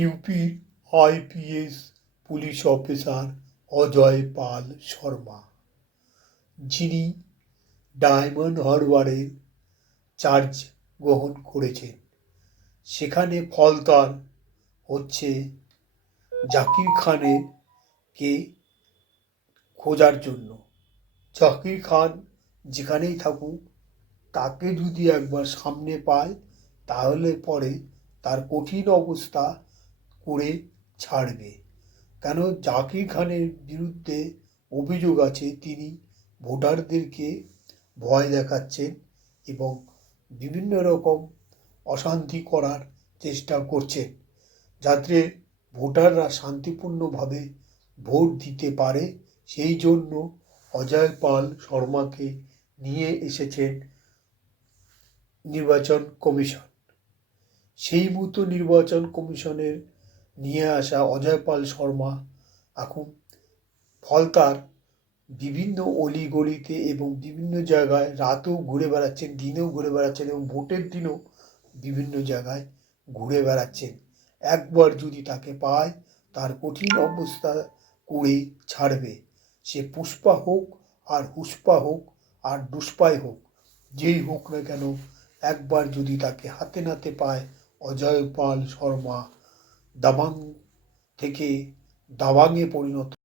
ইউপির IPS police officer Ajay পাল শর্মা, যিনি diamond হারবারের চার্জ গ্রহণ করেছেন, সেখানে ফলতার হচ্ছে জাকির খানকে খোঁজার জন্য। জাকির খান যেখানেই থাকুক, তাকে যদি একবার সামনে পায় তাহলে পরে তার কঠিন অবস্থা করে ছাড়বে। কেন, জাকির খানের বিরুদ্ধে অভিযোগ আছে তিনি ভোটারদেরকে ভয় দেখাচ্ছেন এবং বিভিন্ন রকম অশান্তি করার চেষ্টা করছেন, যাতে ভোটাররা শান্তিপূর্ণভাবে ভোট দিতে পারে। সেই জন্য অজয় পাল শর্মাকে নিয়ে এসেছেন নির্বাচন কমিশন। সেই মতো নির্বাচন কমিশনের নিয়ে আসা অজয় পাল শর্মা এখন ফলতার বিভিন্ন অলিগলিতে এবং বিভিন্ন জায়গায় রাতেও ঘুরে বেড়াচ্ছেন, দিনেও ঘুরে বেড়াচ্ছেন এবং ভোটের দিনও বিভিন্ন জায়গায় ঘুরে বেড়াচ্ছেন। একবার যদি তাকে পায়, তার কঠিন অবস্থা করে ছাড়বে। সে পুষ্পা হোক আর হুষ্পা হোক আর দুষ্পাই হোক, যেই হোক না কেন, একবার যদি তাকে হাতে নাতে পায়, অজয় পাল শর্মা দাবাং থেকে দাবাংয়ে পরিণত